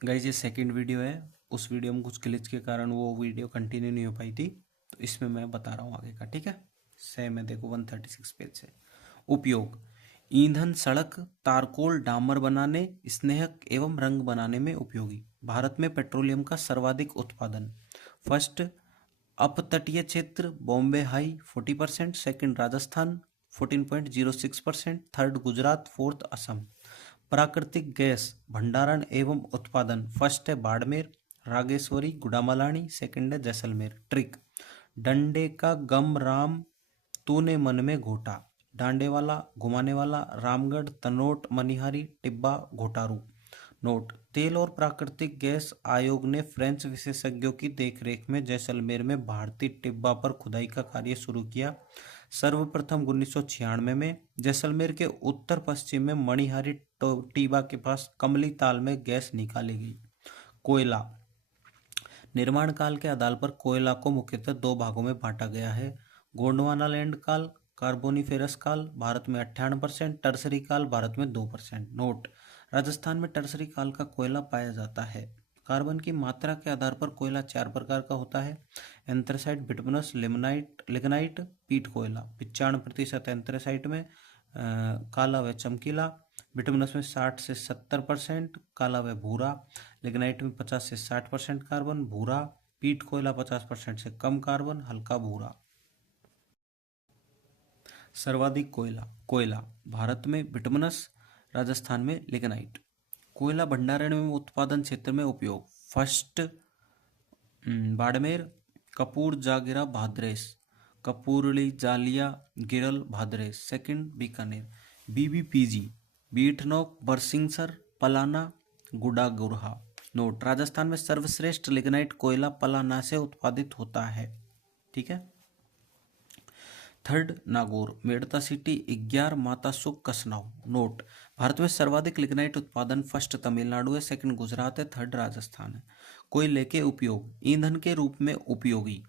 Guys ये second video है। उस वीडियो में कुछ ग्लिच के कारण वो वीडियो कंटिन्यू नहीं हो पाई थी, तो इसमें मैं बता रहा हूँ आगे का। ठीक है, सेम है, देखो 136 पेज से। उपयोग: ईंधन, सड़क, तारकोल, डामर बनाने, स्नेहक एवं रंग बनाने में उपयोगी। भारत में पेट्रोलियम का सर्वाधिक उत्पादन। फर्स्ट, अपतटीय क्षेत्र Bombay high 40%, second Rajasthan 14.06%, third Gujarat, fourth Assam. प्राकृतिक गैस भंडारण एवं उत्पादन: फर्स्ट है बाड़मेर, रागेश्वरी, गुड़ामलानी, सेकंड है जैसलमेर। ट्रिक: डंडे का गम राम, तूने मन में घोटा। डांडे वाला, घुमाने वाला, रामगढ़, तनोट, मनिहारी, टिब्बा, घोटारू। नोट: तेल और प्राकृतिक गैस आयोग ने फ्रेंच विशेषज्ञों की देखरेख में जैसलमेर में भारतीय टिब्बा पर खुदाई का कार्य शुरू किया। सर्वप्रथम 1996 में जैसलमेर के उत्तर पश्चिम में मणिहारी टिब्बा के पास कमली ताल में गैस निकाली गई। कोयला: निर्माण काल के आधार पर कोयला को मुख्यतः दो भागों में बांटा गया है। गोंडवाना लैंड काल, कार्बोनिफेरस काल, भारत में 98%, टर्सरी काल, भारत में 2%। नोट: राजस्थान में टर्सरी काल का कोयला पाया जाता है। कार्बन की मात्रा के आधार पर कोयला 4 प्रकार का होता है: एंथ्रेसाइट, बिटुमिनस, लिग्नाइट, पीट कोयला। 95% एंथ्रेसाइट में काला व चमकीला, बिटुमिनस में 60 से 70% काला व भूरा, लिग्नाइट में 50 से 60% कार्बन भूरा, पीट कोयला 50% से कम कार्बन हल्का भूरा। सर्वाधिक कोयला भारत में बिटुमिनस, राजस्थान में लिग्नाइट। कोयला भंडारण में उत्पादन क्षेत्र में उपयोग: फर्स्ट बाड़मेर, कपूर जागिरा भाद्रेस, कपूरली जालिया गिरल भाद्रेस। सेकंड बीकानेर, बीबीपीजी, बीठनोक, बरसिंगसर, पलाना, गुड़ागुरहा। नोट: राजस्थान में सर्वश्रेष्ठ लिग्नाइट कोयला पलाना से उत्पादित होता है। ठीक है। थर्ड नागौर, मेड़ता सिटी, इग्यार, माता सुख, कसनाव। नोट: भारत में सर्वाधिक लिग्नाइट उत्पादन फर्स्ट तमिलनाडु है, सेकंड गुजरात है, थर्ड राजस्थान है। कोयले के उपयोग: ईंधन के रूप में उपयोगी,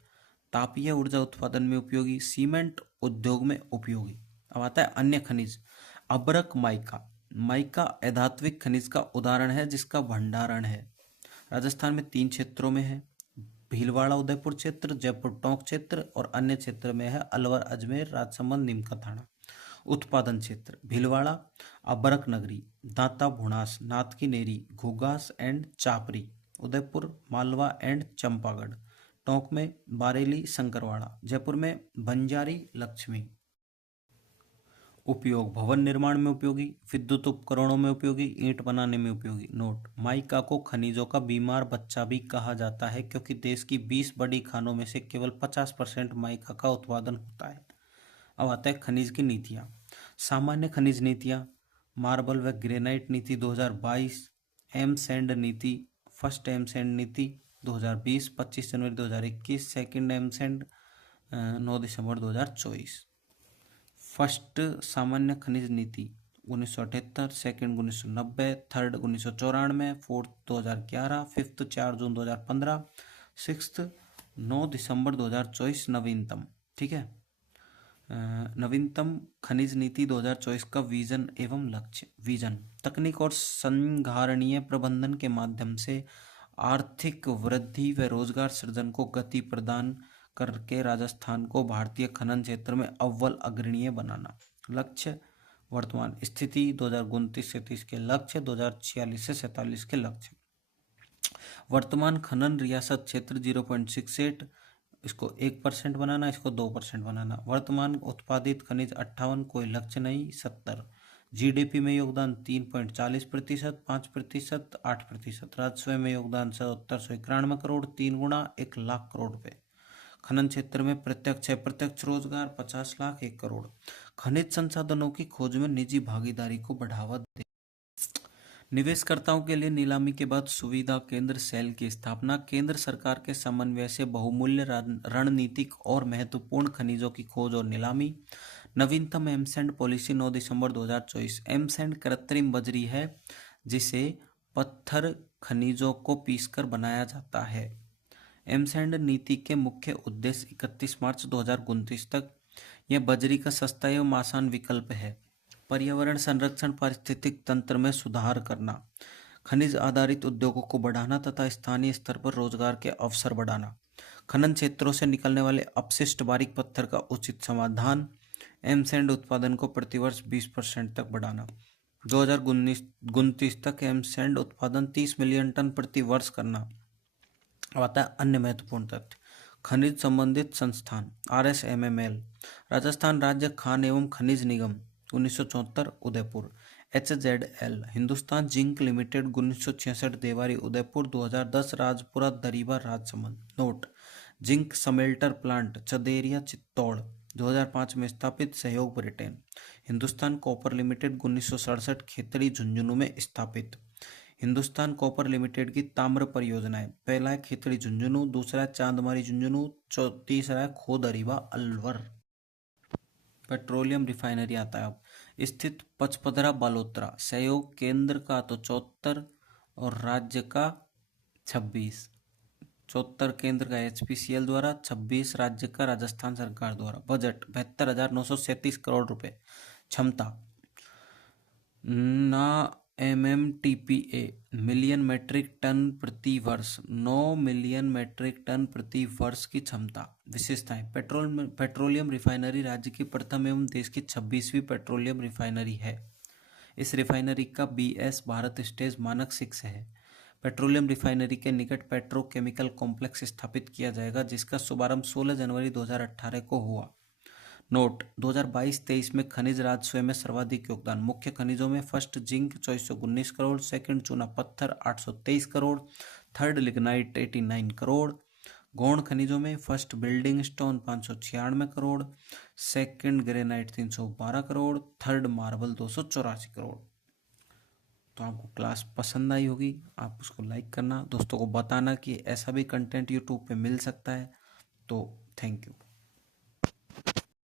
तापीय ऊर्जा उत्पादन में उपयोगी, सीमेंट उद्योग में उपयोगी। अब आता है अन्य खनिज। अब्रक माइका, माइका अधात्विक खनिज का उदाहरण है जिसका भंडारण है। राजस्थान में 3 क्षेत्रों में है: भीलवाड़ा उदयपुर क्षेत्र, जयपुर टोंक क्षेत्र और अन्य क्षेत्र में है अलवर, अजमेर, राजसमंद, नीमका थाना। उत्पादन क्षेत्र: भीलवाड़ा अबरक नगरी, दांता भुणास, नाथ की नेरी, घुगास एंड चापरी। उदयपुर मालवा एंड चंपागढ़। टोंक में बारेली, शंकरवाड़ा। जयपुर में बंजारी, लक्ष्मी। उपयोग: भवन निर्माण में उपयोगी, विद्युत उपकरणों में उपयोगी, ईंट बनाने में उपयोगी। नोट: माइका को खनिजों का बीमार बच्चा भी कहा जाता है क्योंकि देश की 20 बड़ी खानों में से केवल 50% माइका का उत्पादन होता है। अब आता है खनिज की नीतियाँ। सामान्य खनिज नीतियाँ: मार्बल व ग्रेनाइट नीति 2022, एम सैंड नीति, फर्स्ट एम सैंड नीति 2020, 25 जनवरी 2021, सेकंड एम सैंड 9 दिसंबर 2024। फर्स्ट सामान्य खनिज नीति 1978, सेकंड 1990, थर्ड 1994, फोर्थ 2011, फिफ्थ 4 जून 2015, सिक्स्थ 9 दिसंबर 2024 नवीनतम। ठीक है। नवीनतम खनिज नीति 2024 का विजन एवं लक्ष्य। विजन: तकनीक और संधारणीय प्रबंधन के माध्यम से आर्थिक वृद्धि व रोजगार सृजन को गति प्रदान करके राजस्थान को भारतीय खनन क्षेत्र में अव्वल अग्रणीय बनाना। लक्ष्य: वर्तमान स्थिति 2029 से 30 के लक्ष्य, 2046 से 47 के लक्ष्य। वर्तमान खनन रियासत क्षेत्र 0.68, इसको 1% बनाना, इसको 2% बनाना। वर्तमान उत्पादित खनिज 58, कोई लक्ष्य नहीं। 70। जीडीपी में योगदान 3.40%, 5%, 8%। राजस्व में योगदान 7791 करोड़, 3 गुना 1 लाख करोड़ रुपए। खनन क्षेत्र में प्रत्यक्ष अप्रत्यक्ष रोजगार 50 लाख 1 करोड़। खनिज संसाधनों की खोज में निजी भागीदारी को बढ़ावा दे। निवेशकर्ताओं के लिए नीलामी के बाद सुविधा केंद्र सेल की स्थापना। केंद्र सरकार के समन्वय से बहुमूल्य रणनीतिक और महत्वपूर्ण खनिजों की खोज और नीलामी। नवीनतम एमसैंड पॉलिसी 9 दिसंबर 2024। एमसैंड कृत्रिम बजरी है जिसे पत्थर खनिजों को पीसकर बनाया जाता है। एमसैंड नीति के मुख्य उद्देश्य 31 मार्च 2029 तक यह बजरी का सस्ता एवं आसान विकल्प है। पर्यावरण संरक्षण, पारिस्थितिक तंत्र में सुधार करना, खनिज आधारित उद्योगों को बढ़ाना तथा स्थानीय स्तर पर रोजगार के अवसर बढ़ाना। खनन क्षेत्रों से निकलने वाले अपशिष्ट बारीक पत्थर का उचित समाधान। एमसैंड उत्पादन को प्रतिवर्ष 20% तक बढ़ाना। 2029 तक एमसैंड उत्पादन 30 मिलियन टन प्रति वर्ष करना। अब आता है अन्य महत्वपूर्ण तथ्य। खनिज संबंधित संस्थान RSMML, राजस्थान राज्य खान एवं खनिज निगम 1974 Udaipur. HZL, Hindustan zinc limited 1966 Dewari Udaipur. 2010 Rajpura Dariba Rajsamand. Note, zinc smelter plant Chanderiya Chittor 2005 में स्थापित, सहयोग Britain. Hindustan copper limited 1967 Khetri Jhunjhunu में स्थापित। हिंदुस्तान कॉपर लिमिटेड की ताम्र परियोजनाएं, पहला है खेतड़ी झुंझुनू, दूसरा है चांदमारी झुंझुनू, तीसरा है खोदरीवा अलवर। पेट्रोलियम रिफाइनरी आता है अब, स्थित पचपदरा बालोतरा। सहयोग केंद्र का तो 74 और राज्य का 26। 74 केंद्र का HPCL द्वारा, 26 राज्य का राजस्थान सरकार द्वारा। बजट 72,937 करोड़ रुपए। क्षमता ना MMTPA, मिलियन मेट्रिक टन प्रति वर्ष, 9 मिलियन मेट्रिक टन प्रति वर्ष की क्षमता। विशेषताएं, पेट्रोलियम रिफाइनरी राज्य की प्रथम एवं देश की 26वीं पेट्रोलियम रिफाइनरी है। इस रिफाइनरी का BS भारत स्टेज मानक 6 है। पेट्रोलियम रिफाइनरी के निकट पेट्रोकेमिकल कॉम्प्लेक्स स्थापित किया जाएगा, जिसका शुभारंभ 16 जनवरी 2018 को हुआ। नोट, 2022-23 में खनिज राजस्व में सर्वाधिक योगदान। मुख्य खनिजों में फर्स्ट जिंक 2419 करोड़, सेकंड चूना पत्थर 823 करोड़, थर्ड लिग्नाइट 89 करोड़। गौण खनिजों में first building stone 596 crore, second granite 312 crore, third marble 284 crore. तो आपको क्लास पसंद आई होगी, आप उसको लाइक करना, दोस्तों को बताना कि ऐसा भी कंटेंट यूट्यूब पे मिल सकता है। तो थैंक यू।